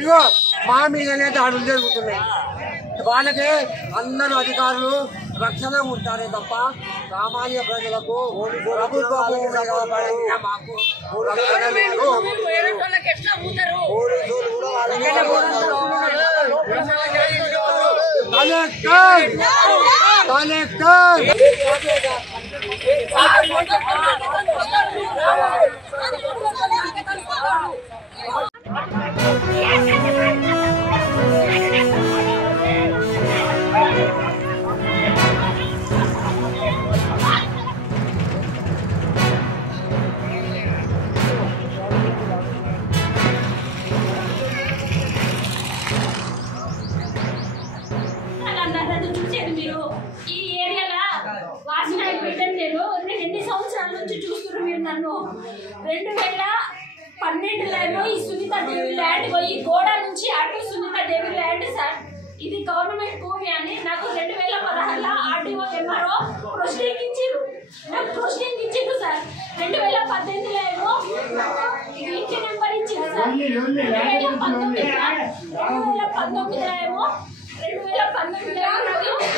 ఇగో మా మీదనే దాడులు జరుగుతున్నాయి. వాళ్ళకే అందరూ అధికారులు రక్షణ ఉంటారే తప్ప సామాన్య ప్రజలకు ఎన్ని సంవత్సరాల నుంచి చూస్తున్నారు మీరు నన్ను? 2012లో ఈ సునీత దేవి ల్యాండ్ పోయి గోడ నుంచి అటు సునీత దేవి ల్యాండ్ సార్, ఇది గవర్నమెంట్ భూమి అని నాకు 2016లో ఆర్డీఓ ఎంఆర్ఓ ప్రొసీడింగ్ ఇచ్చారు. నాకు ప్రొసీడింగ్ ఇచ్చారు సార్. 2018లో ఏమో ఇంటి నెంబర్ ఇచ్చారు సార్. 2019లో ఏమో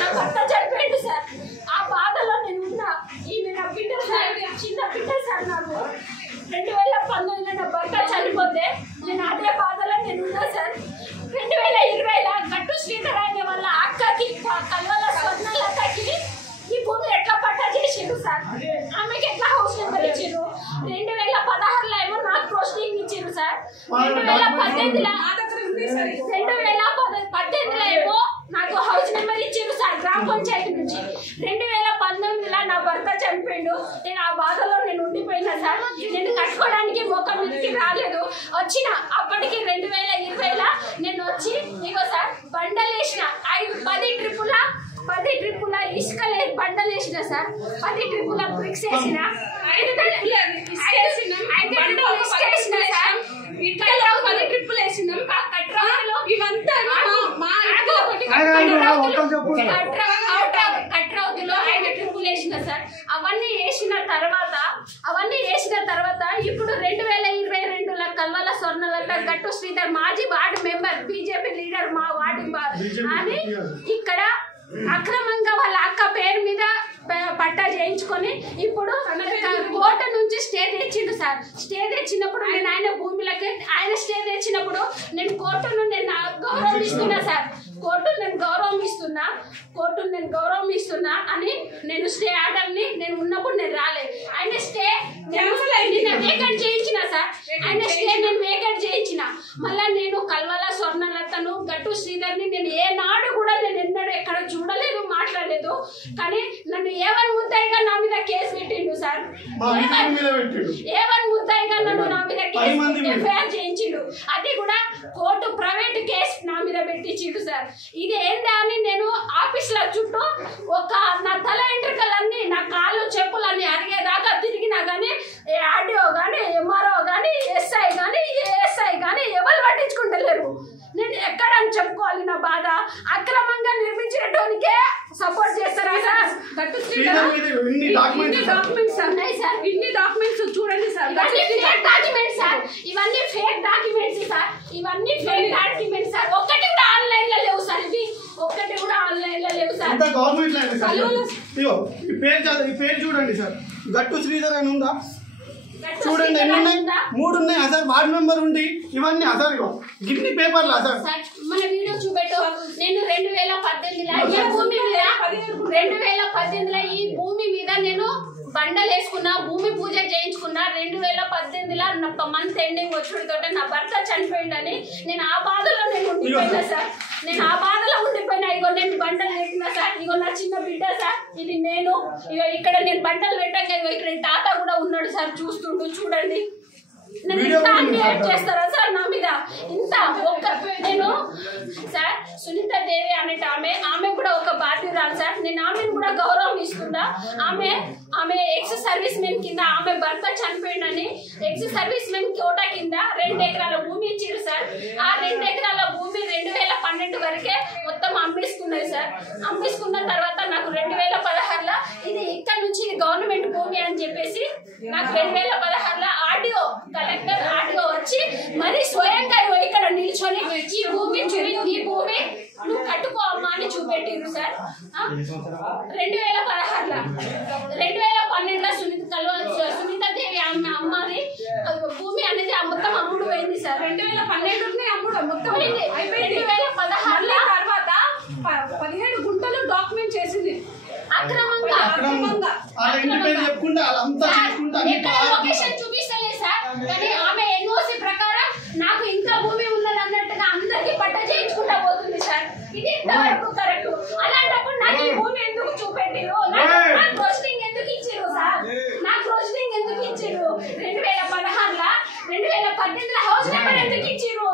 నా భర్త చనిపోయింది సార్. ఆ బాధలో నేను ఉన్నా. ఈమె నా బిడ్డ సార్, చిన్న బిడ్డ సార్. నాకు 2019లో నా భర్త చనిపోతే నేను అదే బాధలో నేను ఉన్నా సార్. 2020లో గట్టు శ్రీధరాన్ని వల్ల అక్కకి కల్వల స్వర్ణలతకి ఈ భూమి ఎట్లా పట్టా చేసిండు సార్. ఆమెకి ఎట్లా హౌస్ నెంబర్ ఇచ్చారు. 2016లో ఏమో నాకు ప్రొసీడింగ్ ఇచ్చారు సార్. 2018లో ఏమో నాకు హౌస్ నెంబర్ ఇచ్చారు సార్ గ్రామ పంచాయతీ నుంచి. 2019లో నా భర్త చనిపోయిండు. నేను ఆ బాధలో నేను ఉండిపోయినా సార్. నేను కట్టుకోవడానికి మొక్క మీదకి రాలేదు. వచ్చిన అప్పటికి 2020లో నేను వచ్చి ఇగో సార్ బండలు వేసిన 10 ట్రిప్పుల ఇసుక బండలు వేసిన సార్. 10 ట్రిప్పుల బ్రిక్స్ వేసిన, 5 ట్రిప్పులు వేసిన సార్. 10 ట్రిప్పులు వేసినాం. కట్రౌతులో 5 ట్రిప్పులు వేసిన సార్. అవన్నీ వేసిన తర్వాత ఇప్పుడు 2022లో కల్వల స్వర్ణలత గట్టు శ్రీధర్ మాజీ వార్డు మెంబర్ బీజేపీ లీడర్ మా వార్డు అని ఇక్కడ అక్రమంగా వాళ్ళ అక్క పేరు మీద పట్టా చేయించుకొని ఇప్పుడు కోర్టు నుంచి స్టే తెచ్చిండు సార్. స్టే తెచ్చినప్పుడు నేను ఆయన భూమిలకి ఆయన స్టే తెచ్చినప్పుడు నేను కోర్టును నేను గౌరవిస్తున్నా సార్. కోర్టును నేను గౌరవిస్తున్నా అని నేను స్టే ఆర్డర్ని నేను ఉన్నప్పుడు నేను రాలే. ఆయన స్టే నేను వేకెట్ చేయించిన సార్. ఆయన స్టే నేను వేకెట్ చేయించిన. మళ్ళా నేను కల్వల స్వర్ణలతను గట్టు శ్రీధర్ని నేను ఏనాడు కూడా నేను ఎన్నడూ ఎక్కడ చూడలేదు, మాట్లాడలేదు. కానీ నన్ను ఏవన్ ముద్దాయిగా నా మీద కేసు పెట్టిండు సార్. ఏవన్ ముద్దాయిగా నన్ను నా మీద ఎఫ్ఐఆర్ చేయించిండు. అది కూడా కోర్టు ప్రైవేట్ కేసు నా మీద పెట్టించిండు సార్. ఇది ఏందా అని నేను ఆఫీసుల చుట్టూ నా తల ఎంట్రుకలన్నీ నా కాళ్ళు చెప్పులన్నీ అరిగేదాకా తిరిగినా కానీ ఆర్డీఓ కానీ ఎంఆర్ఓ కానీ ఎస్ఐ కానీ ఏఎస్ఐ కానీ ఎవరు పట్టించుకుంటలేరు. నేను ఎక్కడ అని చెప్పుకోవాలి నా బాధ. అక్రమంగా నిర్మించేటోనికే సపోర్ట్ చేస్తారా సార్? ఇన్ని డాక్యుమెంట్స్ ఉన్నాయి సార్. ఇన్ని డాక్యుమెంట్స్ చూడండి సార్. ఇవన్నీ ఫేక్ డాక్యుమెంట్స్ సార్. ఇవన్నీ ఫేక్ డాక్యుమెంట్స్ సార్. ఇవన్నీ ఫేక్ డాక్యుమెంట్స్ సార్. ఒక్కటి కూడా ఆన్లైన్ లో లేవు సార్. ఇవి ఒక్కటి కూడా ఆన్లైన్ లో లేవు సార్. Government land sir. ఈ పేరు చూడండి సార్. గట్టు శ్రీధర్ అని ఉందా? చూడండి ఎన్ని ఉన్నాయి. 3 ఉన్నాయి అసలు. వార్డు మెంబర్ ఉండి ఇవన్నీ అసలు గిన్ని పేపర్లు అసలు. మన వీడియో చూపెట్టు. నేను 2018లో ఈ భూమి మీద నేను బండలు వేసుకున్నా, భూమి పూజ చేయించుకున్నా. 2018లో నా మంత్ ఎండింగ్ వచ్చుడితోటే నా భర్త చనిపోయిందని నేను ఆ బాధలో నేను ఉండిపోయినా సార్. నేను ఆ బాధలో ఉండిపోయినా. ఇగో నేను బండలు పెట్టినా సార్. ఇగో నా చిన్న బిడ్డ సార్. ఇది నేను ఇగో ఇక్కడ నేను బండలు పెట్టాక ఇగో ఇక్కడ తాత కూడా ఉన్నాడు సార్, చూస్తుండు. చూడండి నన్ను ఇంత అన్యాయం చేస్తారా సార్ నా మీద? ఇంత నేను సార్ సునీత దేవి అనేట ఆమె కూడా ఒక బాధ్యురాలు సార్. నేను ఆమెను కూడా గౌరవం ఇస్తున్నా. ఆమె ఎక్స్ సర్వీస్ మెన్ కింద ఆమె భర్త చనిపోయిందని ఎక్స్ సర్వీస్ మెన్ కోటా కింద 2 ఎకరాల భూమి ఇచ్చారు సార్. ఆ 2 ఎకరాల భూమి 2012 వరకే మొత్తం అమ్మేసుకున్నది సార్. అమ్మేసుకున్న తర్వాత నాకు 2016లో ఇది ఇక్కడ నుంచి గవర్నమెంట్ భూమి అని చెప్పేసి నాకు 2016లో కలెక్టర్ ఆర్డీఓ వచ్చి మరి స్వయంగా ఇక్కడ నిల్చొని ఈ భూమి నువ్వు కట్టుకో అమ్మా అని చూపెట్టిరు సార్. 2016లో 2012లో సునీతాదేవి అమ్మది భూమి అనేది మొత్తం అమ్ముడు పోయింది సార్. 2012 అమ్ముడు మొత్తం పోయింది. 2016 తర్వాత 17 గుంటలు డాక్యుమెంట్ చేసింది అక్రమంగా. లొకేషన్ చూపిస్తలేదు సార్. కానీ ఆమె ఎన్ఓసి ప్రకారం నాకు ఇంకా భూమి ఉన్నది అన్నట్టుగా అందరికి పట్ట చేయించుకుంటా పోతుంది సార్. ఇది ఎంతవరకు కరెక్ట్? అలాంటప్పుడు నాకు ఈ భూమి ఎందుకు చూపెట్టిరు? నాకు రోస్టింగ్ ఎందుకు ఇచ్చిరు సార్? నాకు రోస్టింగ్ ఎందుకు ఇచ్చిరు? 2016లో 2018లో హౌస్ నెంబర్ ఎందుకు ఇచ్చిరు?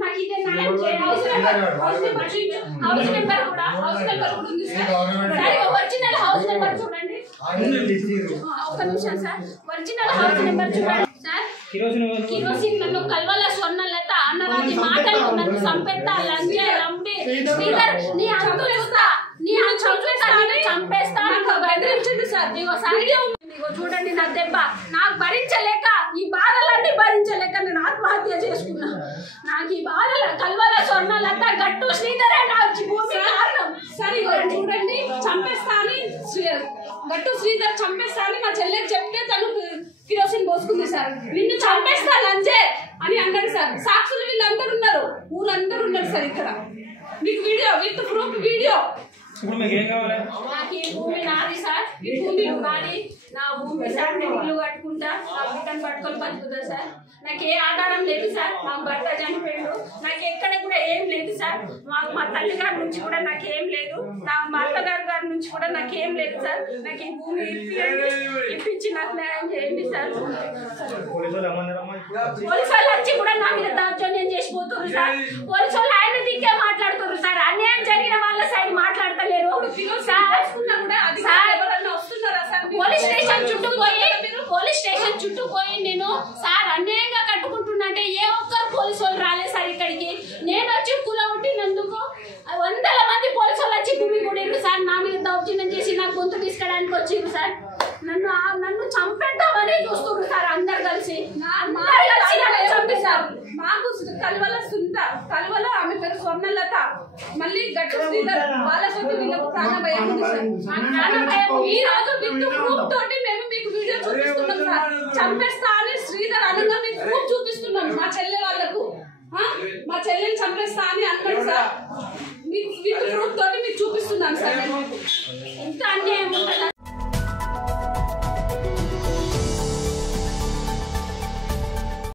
నాకు ఇదే హౌస్ నెంబర్ కూడా ఉంది సార్. ఒరిజినల్ హౌస్ నెంబర్ చూడండి. ఒక్క నిమిషం సార్. ఒరిజినల్ హౌస్ నెంబర్ చూడండి సార్. కిరోసిన్ నన్ను కల్వల స్వర్ణలత అన్నవాది మాటలు నన్ను సంపెత్తా లంజే లంబి శ్రీధర్ నీ అంతు చూస్తా నీ చంపేస్తా బెదిరించింది సార్. ఇగో చూడండి నా దెబ్బ. నాకు భరించలేక ఈ బాధలన్నీ భరించలేక నేను ఆత్మహత్య చేసుకున్నా. నాకు ఈ బాధల కల్వల స్వర్ణలత గట్టు శ్రీధరే నా భూమి కారణం. సరే చూడండి చంపేస్తా అని గట్టు శ్రీధర్ చంపేస్తా అని మా చెల్లెకి చెప్తే తను కిరోసిన్ పోసుకుంది సార్. నిన్ను చంపేస్తా లంజే అని అన్నాడు సార్. సాక్షులు వీళ్ళందరూ ఉన్నారు, ఊరందరూ ఉన్నారు సార్. ఇక్కడ మీకు వీడియో విత్ ప్రూఫ్ వీడియో. నాకు ఈ భూమి నాది సార్. ఈ భూమి నాది, నా భూమి సార్. నేను ఇల్లు కట్టుకుంటా, నా బిడ్డను పట్టుకొని బతుకుతా సార్. నాకు ఏ ఆధారం లేదు సార్. మా భర్త చనిపోయాడు. నాకు ఎక్కడ కూడా ఏం లేదు సార్. మా తల్లి గారి నుంచి కూడా నాకు ఏం లేదు. మా అత్తగారి నుంచి కూడా నాకు ఏం లేదు సార్. నాకు ఈ భూమి ఇప్పించి నాకు న్యాయం చేయండి సార్. పోలీసు వాళ్ళు వచ్చి కూడా నా మీద దౌర్జన్యం చేసిపోతున్నారు సార్. పోలీసు వాళ్ళు ఆయన దిక్కే మాట్లాడుతున్నారు సార్. అన్యాయం జరిగిన వాళ్ళ సైడ్ మాట్లాడతలేరు పోలీస్ స్టేషన్ చుట్టుపోయి నేను సార్ అన్యాయంగా కట్టుకుంటున్నంటే ఏ ఒక్కరు పోలీసు వాళ్ళు రాలేదు సార్ ఇక్కడికి. నేను వచ్చి కూలగొట్టినందుకు 100 మంది పోలీసు వాళ్ళు వచ్చి భూమి కొట్టిరు సార్. నా మీద దౌర్జన్యం చేసి నా గొంతు తీసుకోవడానికి వచ్చిండ్రు సార్. నన్ను చంపేద్దామని చూస్తున్నారు సార్. అందరు కలిసి చంపేశారు. మాకు కలువల ఆమె పేరు స్వర్ణలత, మళ్ళీ గట్టు శ్రీధర్ వాళ్ళతో వీళ్ళకు ప్రాణభయం ఉంది సార్. ఈ రోజు విత్ ప్రూఫ్ తోటి మేము మీకు వీడియో చూపిస్తున్నాం సార్. చంపేస్తా అని శ్రీధర్ అనగా మీకు ప్రూఫ్ చూపిస్తున్నాం. మా చెల్లె వాళ్ళకు మా చెల్లెని చంపేస్తా అని అన్నాడు సార్. మీకు విత్ ప్రూఫ్ తోటి మీకు చూపిస్తున్నాం సార్. ఎంత అన్యాయం